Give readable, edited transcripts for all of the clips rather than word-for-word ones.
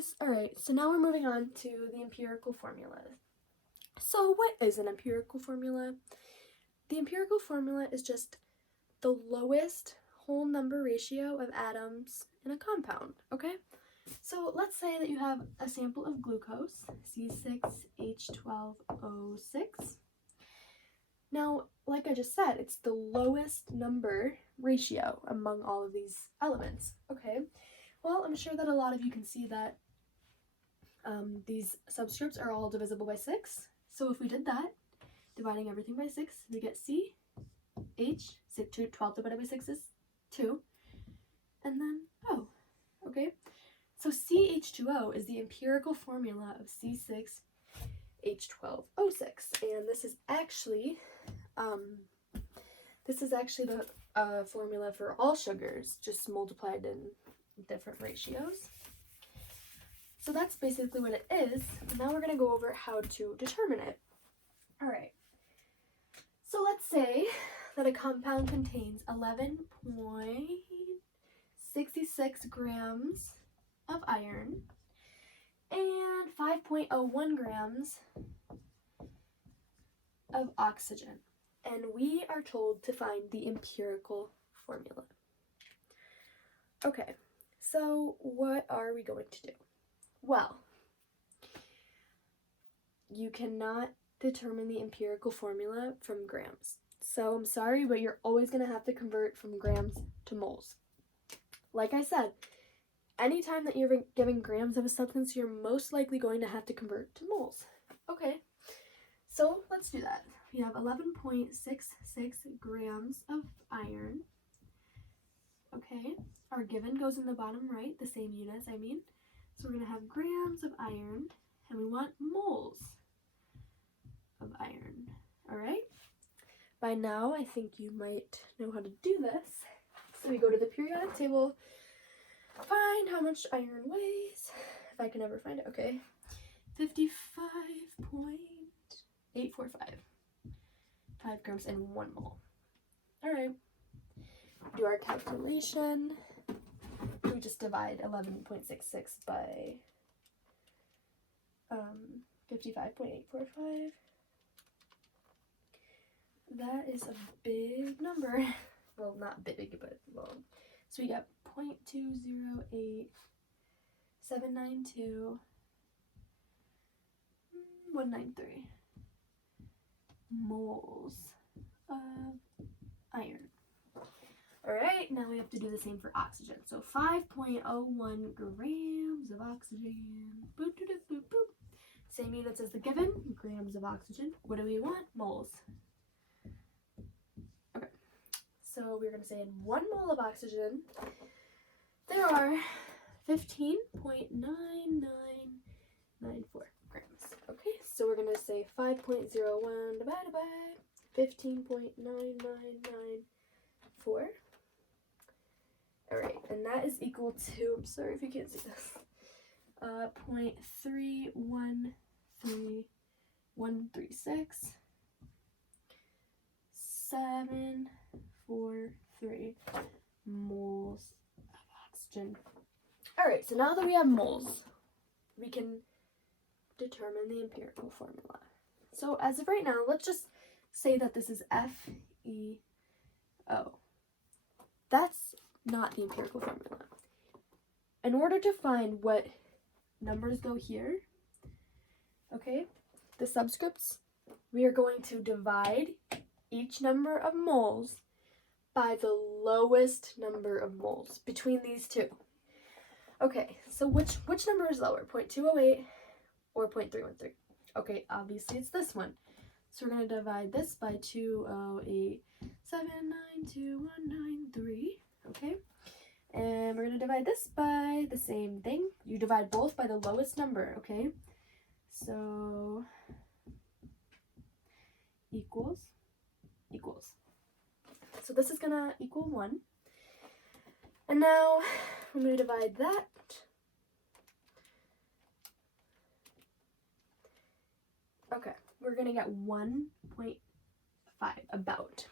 guys. Alright, so now we're moving on to the empirical formula. So what is an empirical formula? The empirical formula is just the lowest whole number ratio of atoms in a compound, okay? So let's say that you have a sample of glucose, C6H12O6. Now, like I just said, it's the lowest number ratio among all of these elements, okay? Well, I'm sure that a lot of you can see that these subscripts are all divisible by 6. So if we did that, dividing everything by 6, we get C, H, 12 divided by 6 is 2, and then O, okay? So CH2O is the empirical formula of C6H12O6, and this is actually the formula for all sugars, just multiplied in different ratios. So that's basically what it is. Now we're going to go over how to determine it. All right. So let's say that a compound contains 11.66 grams of iron and 5.01 grams of oxygen. And we are told to find the empirical formula. Okay, so what are we going to do? Well, you cannot determine the empirical formula from grams. So I'm sorry, but you're always going to have to convert from grams to moles. Like I said, anytime that you're giving grams of a substance, you're most likely going to have to convert to moles. Okay, so let's do that. We have 11.66 grams of iron. Okay, our given goes in the bottom right, the same units, I mean. So we're going to have grams of iron, and we want moles of iron. All right? By now, I think you might know how to do this. So we go to the periodic table, find how much iron weighs, if I can ever find it. Okay, 55.845. 5 grams in 1 mole. All right. Do our calculation. We just divide 11.66 by 55.845. That is a big number. Well, not big, but long. So we got 0.208792.193 moles of iron. Alright, now we have to do the same for oxygen. So 5.01 grams of oxygen. Boop, boop, boop, boop. Same units as the given, grams of oxygen. What do we want? Moles. Okay, so we're going to say in 1 mole of oxygen, there are 15.9994 grams. Okay, so we're going to say 5.01 divided by 15.9994. Alright, and that is equal to, I'm sorry if you can't see this, 0.313136.743 moles of oxygen. Alright, so now that we have moles, we can determine the empirical formula. So as of right now, let's just say that this is FeO. That's not the empirical formula. In order to find what numbers go here, okay, the subscripts, we are going to divide each number of moles by the lowest number of moles between these two. Okay, so which number is lower, 0.208 or 0.313? Okay, obviously it's this one. So we're going to divide this by 208.792.193, okay? And we're going to divide this by the same thing. You divide both by the lowest number, okay? So, equals. So this is going to equal 1. And now, I'm going to divide that. Okay, we're going to get 1.5, about.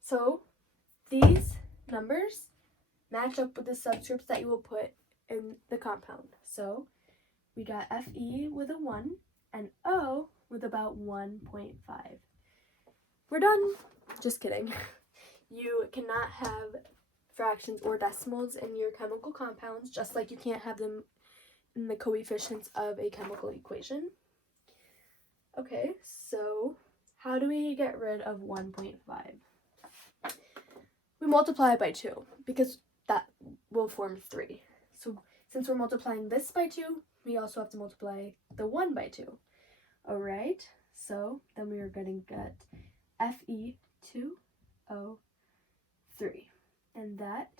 So, these numbers match up with the subscripts that you will put in the compound. So we got Fe with a 1 and O with about 1.5. We're done. Just kidding. You cannot have fractions or decimals in your chemical compounds, just like you can't have them in the coefficients of a chemical equation. Okay, so how do we get rid of 1.5? We multiply it by 2 because that will form 3. So since we're multiplying this by 2, we also have to multiply the 1 by 2. All right, so then we are going to get Fe2O3. And that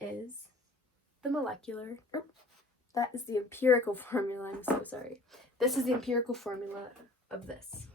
is the that is the empirical formula. I'm so sorry. This is the empirical formula of this.